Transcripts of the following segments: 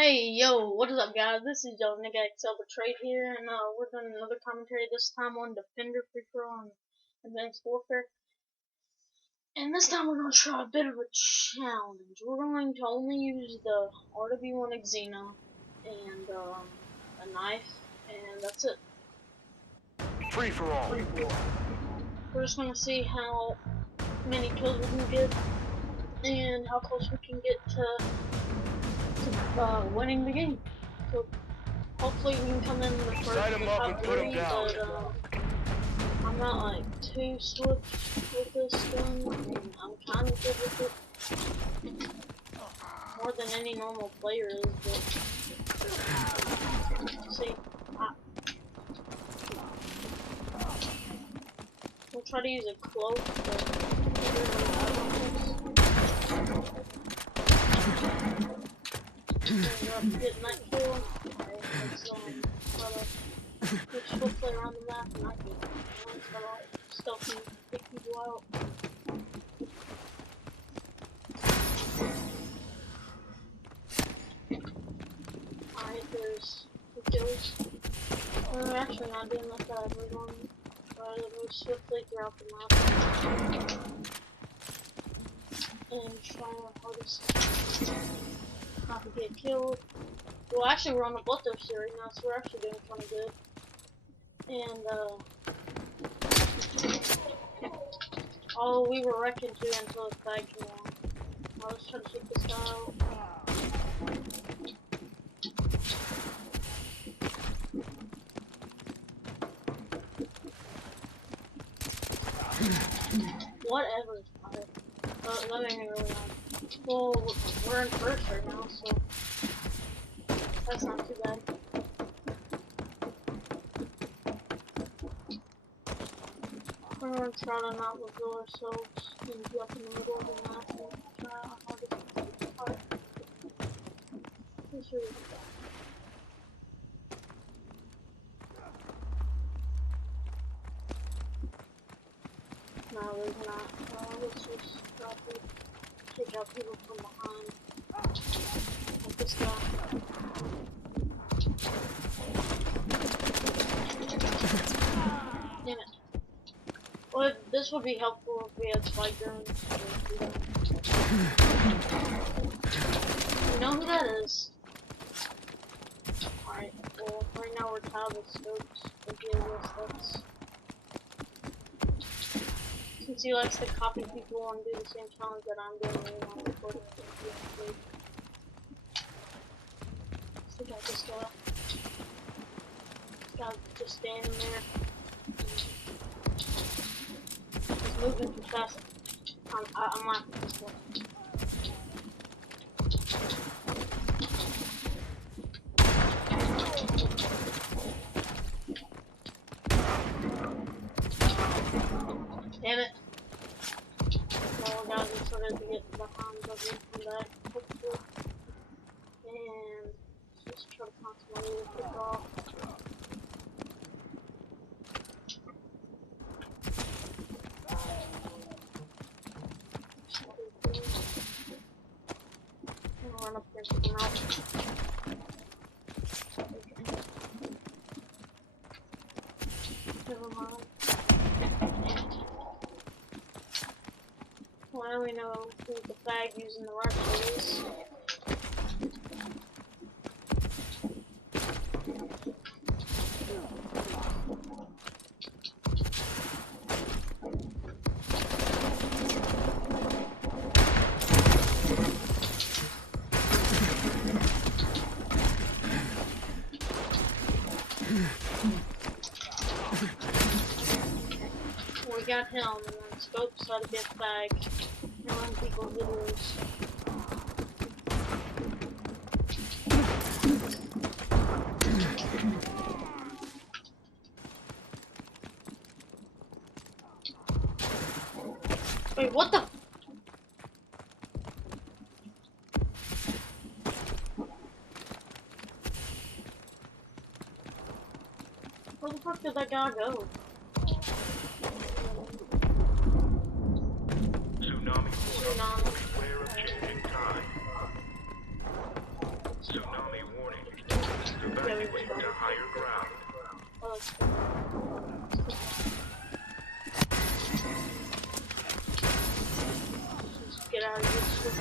Hey, yo, what is up, guys? This is your nigga XL Betrayed here, and we're doing another commentary, this time on Defender Free For All and Advanced Warfare. And this time we're going to try a bit of a challenge. We're going to only use the RW1 Xena and a knife, and that's it. Free for all. We're just going to see how many kills we can get and how close we can get to winning the game. So hopefully we can come in the first Sight 'em up and top put 'em three, down. but I'm not like too swift with this gun, and I'm kind of good with it. More than any normal player is, but see, we'll try to use a cloak, getting that kill. Alright, let's try to play around the map and I can try to stealth and pick people out. Alright, there's the kills. We're actually not doing that bad. We're going to try to move swiftly throughout the map and try our hardest not to get killed. Well, actually, we're on the Bloodthirster right now, so we're actually doing kind of good. And, oh, we were wrecking too until this bag came along. Now let's try to take this guy out. Whatever. That ain't really matter. Well, we're in first right now, so that's not too bad. We're gonna try to not reveal ourselves and be up in the middle of the map and try our hardest to take this part. Pretty sure we can do that. No, there's not. Let's just try to take out people from behind. Like this guy. Damn it. Well, this would be helpful if we had spike drones. You know who that is? Alright, well, right now we're tied with scopes. Since he likes to copy people and do the same challenge that I'm doing, we want to record it. So we got this guy. This guy's just standing there. He's moving too fast. I'm not this guy. Damn it. Well, guys, we started to get behind, but we come back, hopefully. And just try to constantly pick off. I'm gonna run up there and take him out. Never mind. Well, we know who's the flag using the rifles. We got him, and then Scopes how to get flag and run people's videos. Wait, what the? Where the fuck did that guy go? Tsunami. Beware of changing time. Tsunami gotta get switched.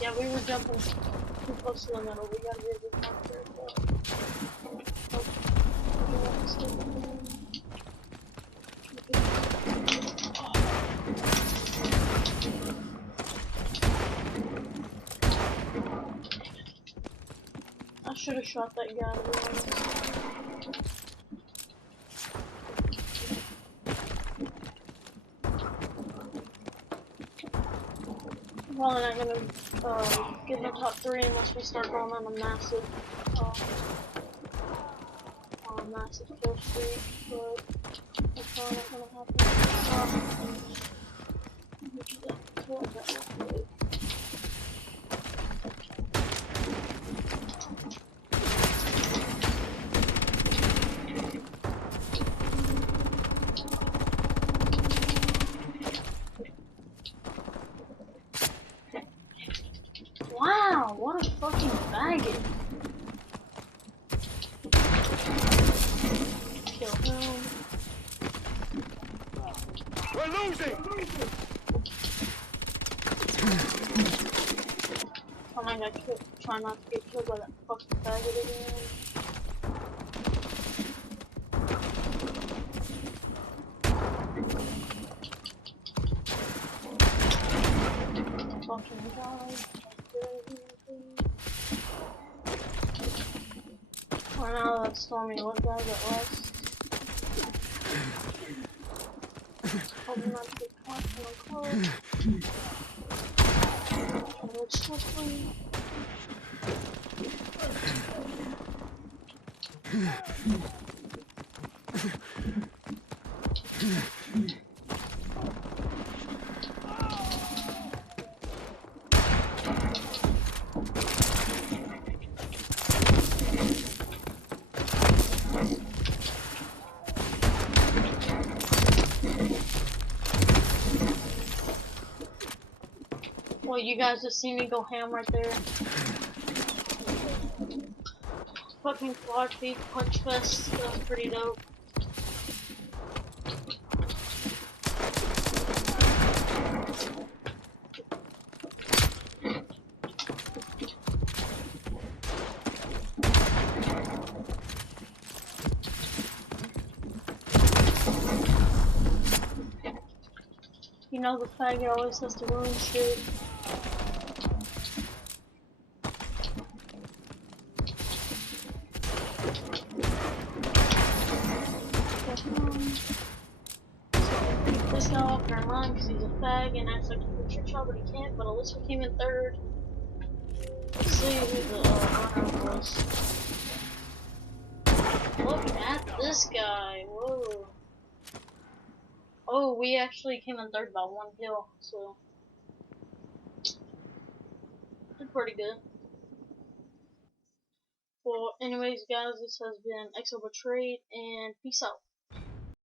Yeah, we were jumping too close to the middle. We gotta get this one there. I should have shot that guy, to be honest. Probably not gonna get in the top 3 unless we start going on a massive kill streak, but that's probably not gonna happen. Wow, what a fucking faggot. Kill him. We're losing! Oh my god, try not to get killed by that fucking faggot again. Fucking god. Oh no, that's Stormy. What guy that was? Hope not to get caught in my clothes. And it's quickly. Well, you guys just see me go ham right there. Fucking quad feet punch fest. That was pretty dope. You know the faggot always has to ruin shit. This guy off our line because he's a fag and acts like he can trick shot, but he can't. But at least we came in 3rd. Let's see who the runner was. Look at this guy. Whoa. Oh, we actually came in 3rd by 1 kill, so did pretty good. Well, anyways, guys, this has been XO Betrayed, and peace out.